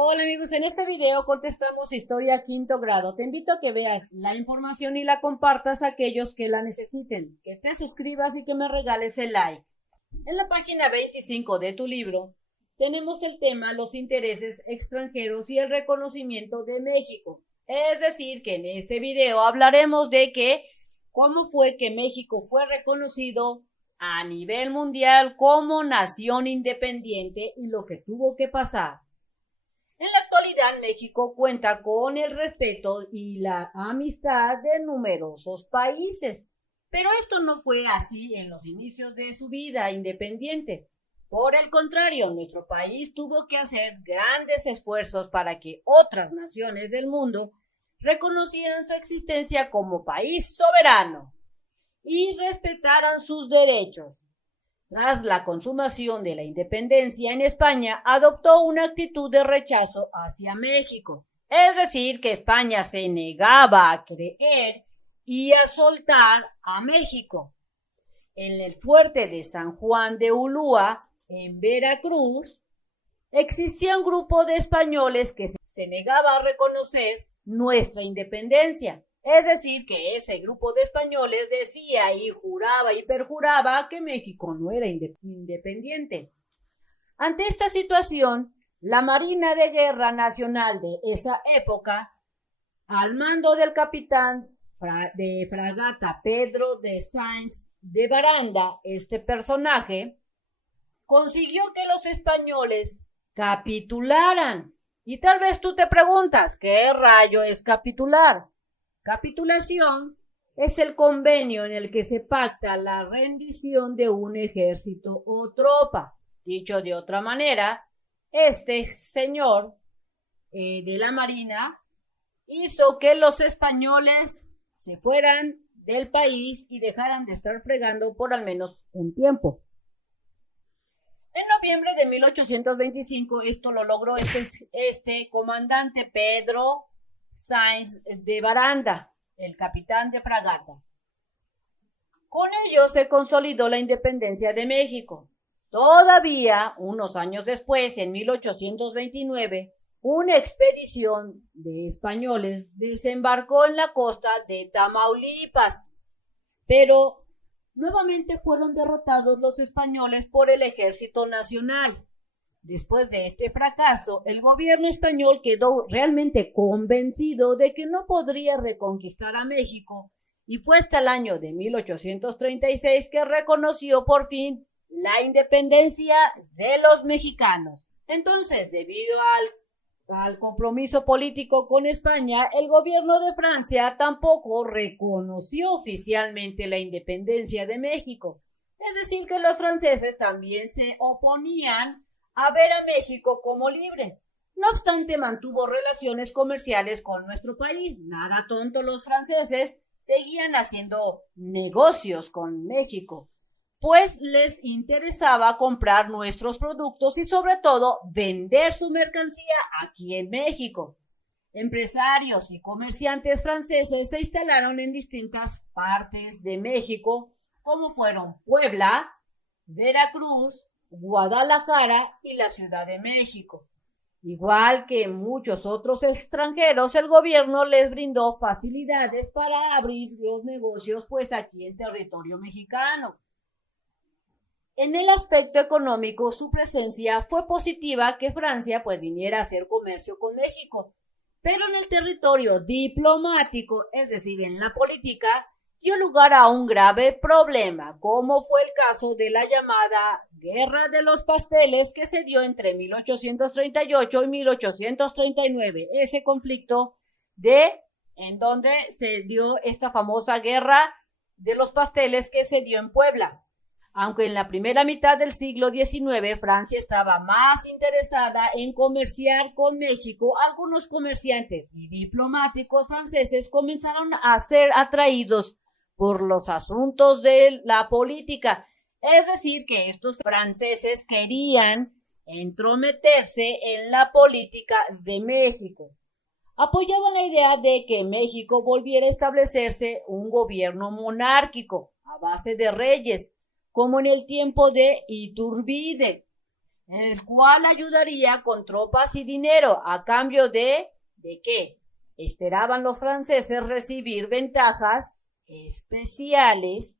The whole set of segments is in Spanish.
Hola amigos, en este video contestamos historia quinto grado. Te invito a que veas la información y la compartas a aquellos que la necesiten, que te suscribas y que me regales el like. En la página 25 de tu libro tenemos el tema los intereses extranjeros y el reconocimiento de México. Es decir, que en este video hablaremos de cómo fue que México fue reconocido a nivel mundial como nación independiente y lo que tuvo que pasar. En la actualidad, México cuenta con el respeto y la amistad de numerosos países, pero esto no fue así en los inicios de su vida independiente. Por el contrario, nuestro país tuvo que hacer grandes esfuerzos para que otras naciones del mundo reconocieran su existencia como país soberano y respetaran sus derechos. Tras la consumación de la independencia en España, adoptó una actitud de rechazo hacia México. Es decir, que España se negaba a creer y a soltar a México. En el fuerte de San Juan de Ulúa, en Veracruz, existía un grupo de españoles que se negaba a reconocer nuestra independencia. Es decir, que ese grupo de españoles decía y juraba y perjuraba que México no era independiente. Ante esta situación, la Marina de Guerra Nacional de esa época, al mando del capitán de fragata Pedro de Sáenz de Baranda, este personaje, consiguió que los españoles capitularan. Y tal vez tú te preguntas, ¿qué rayo es capitular? Capitulación es el convenio en el que se pacta la rendición de un ejército o tropa. Dicho de otra manera, este señor de la Marina hizo que los españoles se fueran del país y dejaran de estar fregando por al menos un tiempo. En noviembre de 1825 esto lo logró este comandante Pedro Sáenz de Baranda, el capitán de fragata. Con ello se consolidó la independencia de México. Todavía, unos años después, en 1829, una expedición de españoles desembarcó en la costa de Tamaulipas, pero nuevamente fueron derrotados los españoles por el ejército nacional. Después de este fracaso, el gobierno español quedó realmente convencido de que no podría reconquistar a México y fue hasta el año de 1836 que reconoció por fin la independencia de los mexicanos. Entonces, debido al compromiso político con España, el gobierno de Francia tampoco reconoció oficialmente la independencia de México. Es decir, que los franceses también se oponían a ver a México como libre. No obstante, mantuvo relaciones comerciales con nuestro país. Nada tonto, los franceses seguían haciendo negocios con México, pues les interesaba comprar nuestros productos y sobre todo vender su mercancía aquí en México. Empresarios y comerciantes franceses se instalaron en distintas partes de México, como fueron Puebla, Veracruz, Guadalajara y la Ciudad de México. Igual que muchos otros extranjeros, el gobierno les brindó facilidades para abrir los negocios pues aquí en territorio mexicano. En el aspecto económico, su presencia fue positiva que Francia pues viniera a hacer comercio con México, pero en el territorio diplomático, es decir, en la política, dio lugar a un grave problema, como fue el caso de la llamada Guerra de los Pasteles que se dio entre 1838 y 1839, ese conflicto en donde se dio esta famosa Guerra de los Pasteles que se dio en Puebla. Aunque en la primera mitad del siglo XIX Francia estaba más interesada en comerciar con México, algunos comerciantes y diplomáticos franceses comenzaron a ser atraídos por los asuntos de la política. Es decir, que estos franceses querían entrometerse en la política de México. Apoyaban la idea de que México volviera a establecerse un gobierno monárquico a base de reyes, como en el tiempo de Iturbide. el cual ayudaría con tropas y dinero a cambio ¿de qué? Esperaban los franceses recibir ventajas especiales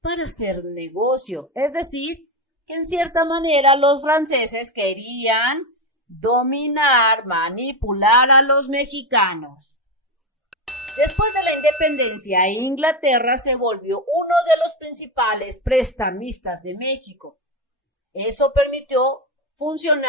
para hacer negocio. Es decir, que en cierta manera los franceses querían dominar, manipular a los mexicanos. Después de la independencia, Inglaterra se volvió uno de los principales prestamistas de México. Eso permitió funcionar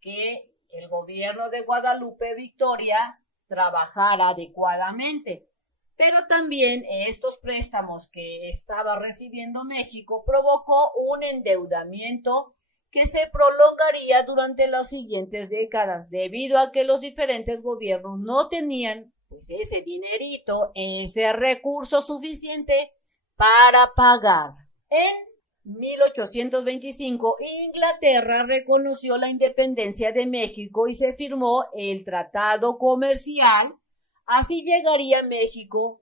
que el gobierno de Guadalupe Victoria trabajara adecuadamente. Pero también estos préstamos que estaba recibiendo México provocó un endeudamiento que se prolongaría durante las siguientes décadas, debido a que los diferentes gobiernos no tenían pues ese dinerito, ese recurso suficiente para pagar. En 1825, Inglaterra reconoció la independencia de México y se firmó el Tratado Comercial. Así llegaría México,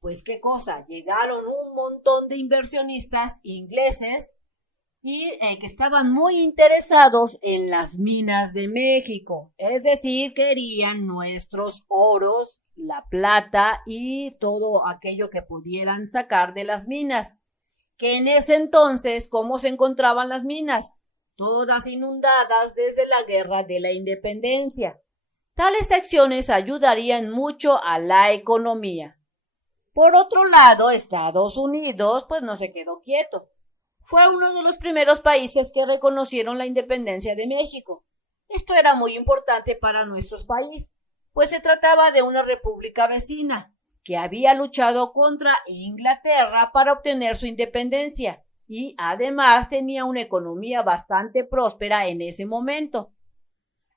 pues qué cosa, llegaron un montón de inversionistas ingleses y que estaban muy interesados en las minas de México, es decir, querían nuestros oros, la plata y todo aquello que pudieran sacar de las minas. Que en ese entonces, ¿cómo se encontraban las minas? Todas inundadas desde la Guerra de la Independencia. Tales acciones ayudarían mucho a la economía. Por otro lado, Estados Unidos pues no se quedó quieto. Fue uno de los primeros países que reconocieron la independencia de México. Esto era muy importante para nuestro país, pues se trataba de una república vecina que había luchado contra Inglaterra para obtener su independencia y además tenía una economía bastante próspera en ese momento.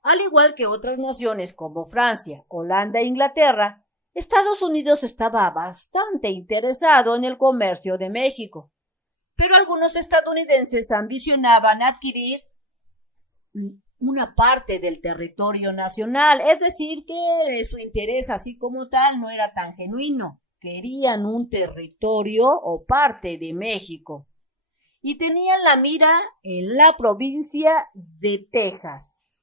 Al igual que otras naciones como Francia, Holanda e Inglaterra, Estados Unidos estaba bastante interesado en el comercio de México. Pero algunos estadounidenses ambicionaban adquirir una parte del territorio nacional, es decir, que su interés así como tal no era tan genuino. Querían un territorio o parte de México y tenían la mira en la provincia de Texas.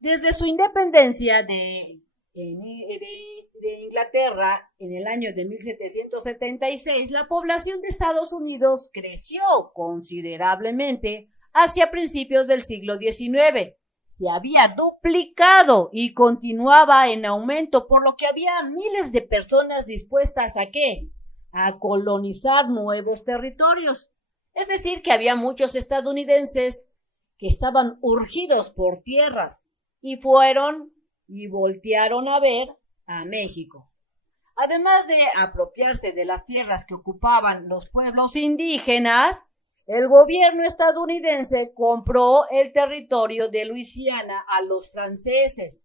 Desde su independencia de Inglaterra en el año de 1776, la población de Estados Unidos creció considerablemente hacia principios del siglo XIX. Se había duplicado y continuaba en aumento, por lo que había miles de personas dispuestas ¿a qué? A colonizar nuevos territorios. Es decir, que había muchos estadounidenses que estaban urgidos por tierras y fueron y voltearon a ver a México. Además de apropiarse de las tierras que ocupaban los pueblos indígenas, el gobierno estadounidense compró el territorio de Luisiana a los franceses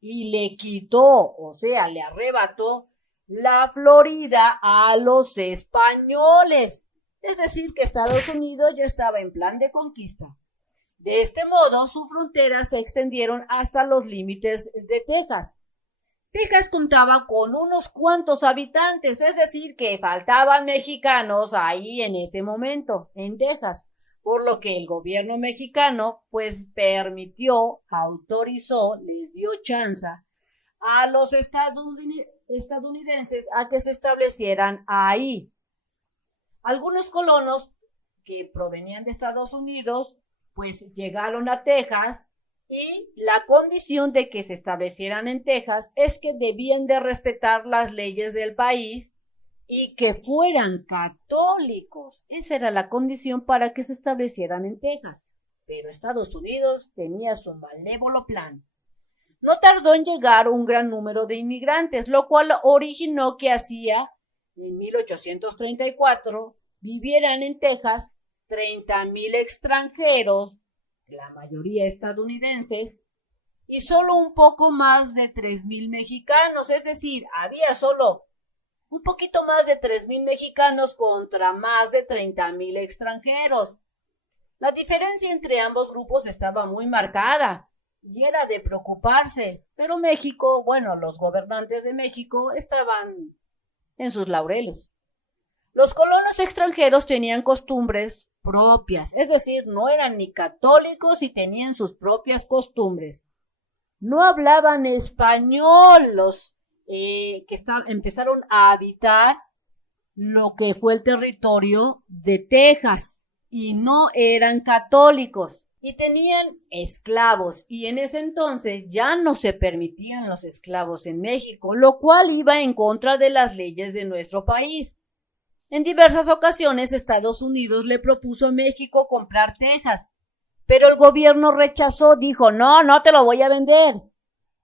y le quitó, o sea, le arrebató la Florida a los españoles. Es decir, que Estados Unidos ya estaba en plan de conquista. De este modo, sus fronteras se extendieron hasta los límites de Texas. Texas contaba con unos cuantos habitantes, es decir, que faltaban mexicanos ahí en ese momento, en Texas, por lo que el gobierno mexicano, pues permitió, autorizó, les dio chance a los estadounidenses a que se establecieran ahí. Algunos colonos que provenían de Estados Unidos pues llegaron a Texas y la condición de que se establecieran en Texas es que debían de respetar las leyes del país y que fueran católicos. Esa era la condición para que se establecieran en Texas. Pero Estados Unidos tenía su malévolo plan. No tardó en llegar un gran número de inmigrantes, lo cual originó que en 1834 vivieran en Texas 30,000 extranjeros, la mayoría estadounidenses, y solo un poco más de 3,000 mexicanos, es decir, había solo un poquito más de 3,000 mexicanos contra más de 30,000 extranjeros. La diferencia entre ambos grupos estaba muy marcada y era de preocuparse, pero México, los gobernantes de México estaban en sus laureles. Los colonos extranjeros tenían costumbres propias, es decir, no eran ni católicos y tenían sus propias costumbres. No hablaban español los empezaron a habitar lo que fue el territorio de Texas y no eran católicos y tenían esclavos y en ese entonces ya no se permitían los esclavos en México, lo cual iba en contra de las leyes de nuestro país. En diversas ocasiones Estados Unidos le propuso a México comprar Texas, pero el gobierno rechazó, dijo, no te lo voy a vender.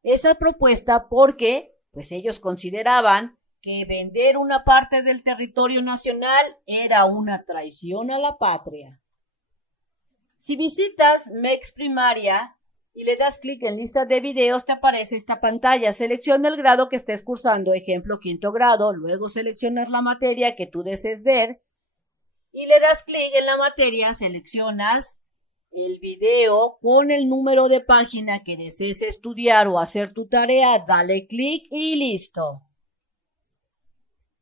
Esa propuesta porque, pues ellos consideraban que vender una parte del territorio nacional era una traición a la patria. Si visitas MEX Primaria y le das clic en lista de videos, te aparece esta pantalla. Selecciona el grado que estés cursando, ejemplo, 5º grado, luego seleccionas la materia que tú desees ver y le das clic en la materia, seleccionas el video con el número de página que desees estudiar o hacer tu tarea, dale clic y listo.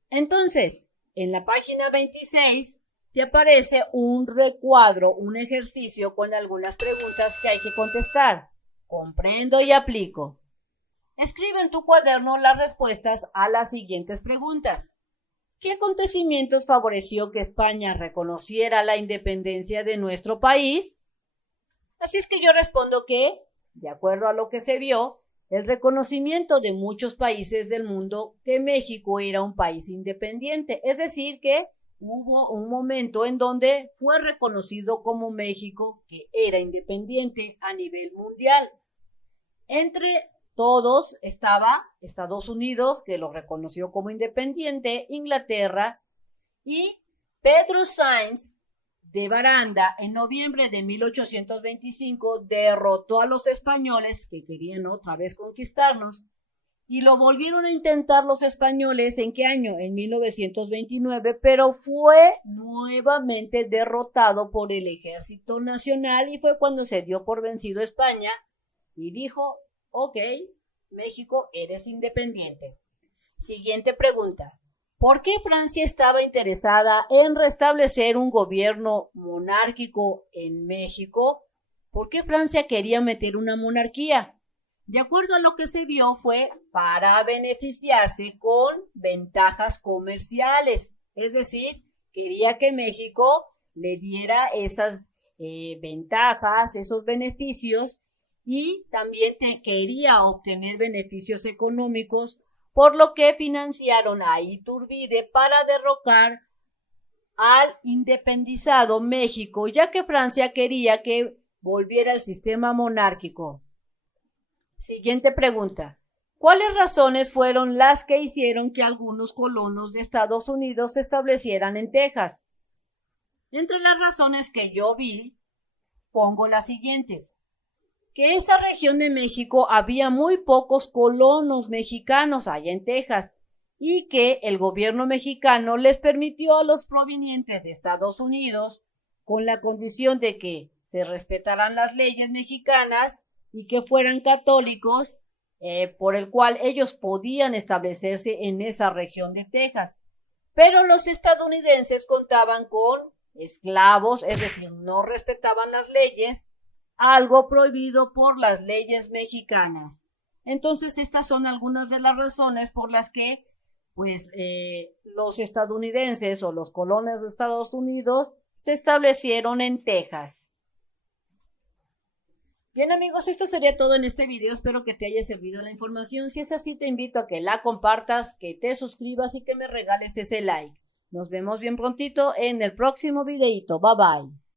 Entonces, en la página 26 te aparece un recuadro, un ejercicio con algunas preguntas que hay que contestar. Comprendo y aplico. Escribe en tu cuaderno las respuestas a las siguientes preguntas. ¿Qué acontecimientos favoreció que España reconociera la independencia de nuestro país? Así es que yo respondo que, de acuerdo a lo que se vio, el reconocimiento de muchos países del mundo que México era un país independiente, es decir que hubo un momento en donde fue reconocido como México que era independiente a nivel mundial. Entre todos estaba Estados Unidos, que lo reconoció como independiente, Inglaterra y Pedro Sáenz de Baranda en noviembre de 1825 derrotó a los españoles que querían otra vez conquistarnos y lo volvieron a intentar los españoles. ¿En qué año? En 1929, pero fue nuevamente derrotado por el Ejército Nacional y fue cuando se dio por vencido España y dijo, ok, México, eres independiente. Siguiente pregunta. ¿Por qué Francia estaba interesada en restablecer un gobierno monárquico en México? ¿Por qué Francia quería meter una monarquía? De acuerdo a lo que se vio fue para beneficiarse con ventajas comerciales. Es decir, quería que México le diera esas ventajas, esos beneficios y también quería obtener beneficios económicos, por lo que financiaron a Iturbide para derrocar al independizado México, ya que Francia quería que volviera al sistema monárquico. Siguiente pregunta. ¿Cuáles razones fueron las que hicieron que algunos colonos de Estados Unidos se establecieran en Texas? Entre las razones que yo vi, pongo las siguientes. Que esa región de México había muy pocos colonos mexicanos allá en Texas y que el gobierno mexicano les permitió a los provenientes de Estados Unidos, con la condición de que se respetaran las leyes mexicanas y que fueran católicos, por el cual ellos podían establecerse en esa región de Texas. Pero los estadounidenses contaban con esclavos, es decir, no respetaban las leyes, algo prohibido por las leyes mexicanas. Entonces, estas son algunas de las razones por las que los estadounidenses o los colonos de Estados Unidos se establecieron en Texas. Bien amigos, esto sería todo en este video. Espero que te haya servido la información. Si es así, te invito a que la compartas, que te suscribas y que me regales ese like. Nos vemos bien prontito en el próximo videito. Bye bye.